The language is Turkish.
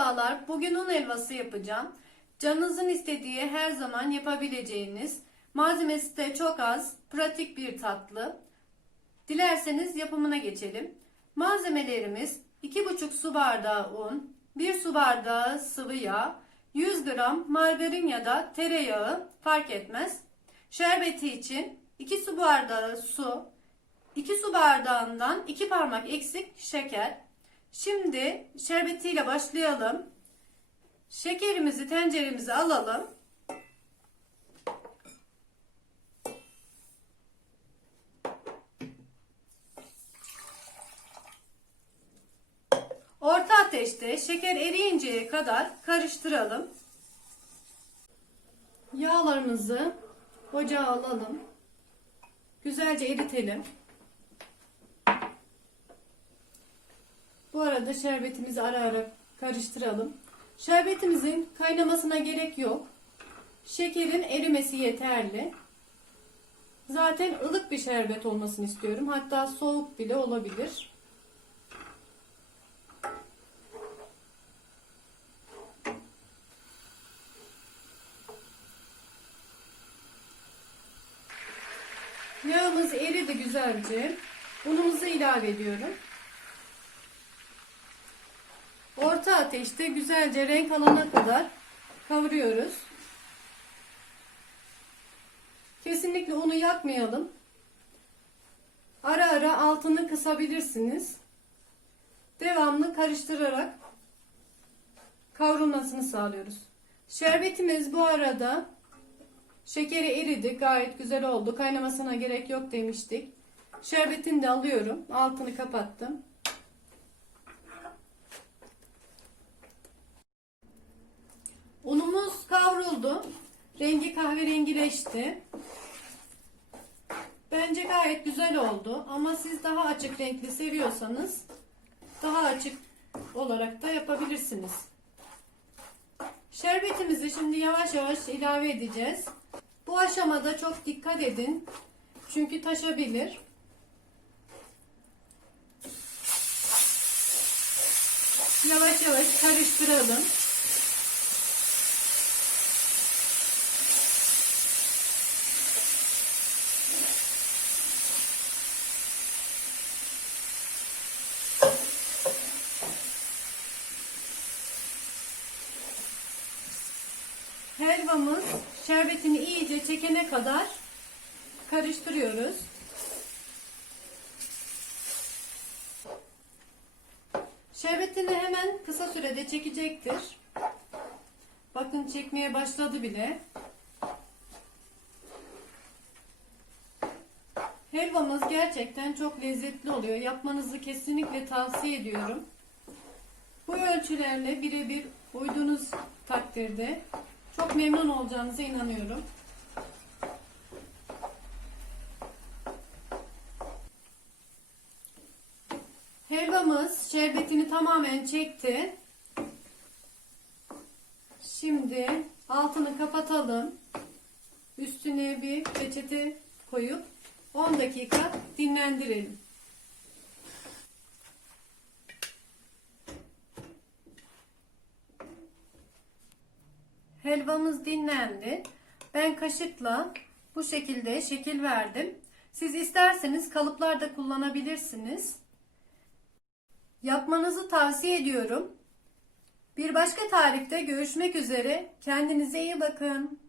Merhabalar, bugün un helvası yapacağım. Canınızın istediği her zaman yapabileceğiniz, malzemesi de çok az, pratik bir tatlı. Dilerseniz yapımına geçelim. Malzemelerimiz 2,5 su bardağı un, 1 su bardağı sıvı yağ, 100 gram margarin ya da tereyağı fark etmez. Şerbeti için 2 su bardağı su, 2 su bardağından 2 parmak eksik şeker. Şimdi şerbetiyle başlayalım. Şekerimizi tenceremize alalım. Orta ateşte şeker eriyinceye kadar karıştıralım. Yağlarımızı ocağa alalım. Güzelce eritelim. Bu arada şerbetimizi ara ara karıştıralım. Şerbetimizin kaynamasına gerek yok. Şekerin erimesi yeterli. Zaten ılık bir şerbet olmasını istiyorum. Hatta soğuk bile olabilir. Yağımız eridi güzelce. Unumuzu ilave ediyorum. Orta ateşte güzelce renk alana kadar kavuruyoruz. Kesinlikle unu yakmayalım. Ara ara altını kısabilirsiniz. Devamlı karıştırarak kavrulmasını sağlıyoruz. Şerbetimiz bu arada şekeri eridi. Gayet güzel oldu. Kaynamasına gerek yok demiştik. Şerbetini de alıyorum. Altını kapattım. Kavruldu. Rengi kahverengileşti. Bence gayet güzel oldu. Ama siz daha açık renkli seviyorsanız daha açık olarak da yapabilirsiniz. Şerbetimizi şimdi yavaş yavaş ilave edeceğiz. Bu aşamada çok dikkat edin. Çünkü taşabilir. Yavaş yavaş karıştıralım. Helvamız şerbetini iyice çekene kadar karıştırıyoruz. Şerbetini hemen kısa sürede çekecektir. Bakın çekmeye başladı bile. Helvamız gerçekten çok lezzetli oluyor. Yapmanızı kesinlikle tavsiye ediyorum. Bu ölçülerle birebir uyduğunuz takdirde çok memnun olacağınıza inanıyorum. Helvamız şerbetini tamamen çekti. Şimdi altını kapatalım. Üstüne bir peçete koyup 10 dakika dinlendirelim. Helvamız dinlendi. Ben kaşıkla bu şekilde şekil verdim. Siz isterseniz kalıplarda kullanabilirsiniz. Yapmanızı tavsiye ediyorum. Bir başka tarifte görüşmek üzere. Kendinize iyi bakın.